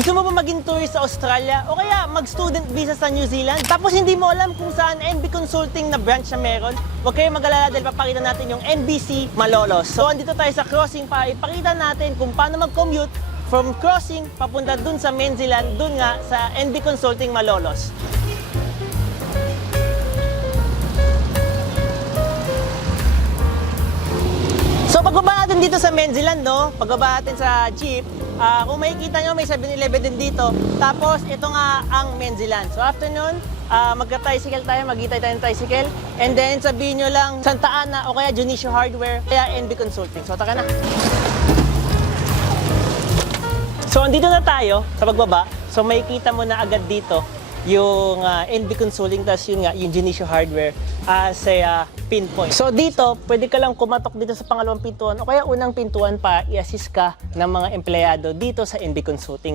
Gusto mo ba maging tourist sa Australia o kaya mag-student visa sa New Zealand? Tapos hindi mo alam kung saan NB Consulting na branch na meron? Huwag kayong mag-alala dahil papakita natin yung NBC Malolos. So andito tayo sa crossing para ipakita natin kung paano mag-commute from crossing papunta dun sa New Zealand, dun nga sa NB Consulting Malolos. So pagbaba natin dito sa Menziland, no? Pagbaba natin sa jeep, kung makikita nyo may 7-Eleven din dito. Tapos ito nga ang Menziland. So after nun, magka-tricycle tayo, mag-itay tayo ng tricycle. And then sabihin nyo lang Santa Ana o kaya Junicio Hardware, kaya NB Consulting. So taka na. So andito na tayo sa pagbaba. So makikita mo na agad dito yung NB Consulting, tapos yun nga, yung Junicio Hardware as a pinpoint. So dito, pwede ka lang kumatok dito sa pangalawang pintuan o kaya unang pintuan para i-assist ka ng mga empleyado dito sa NB Consulting.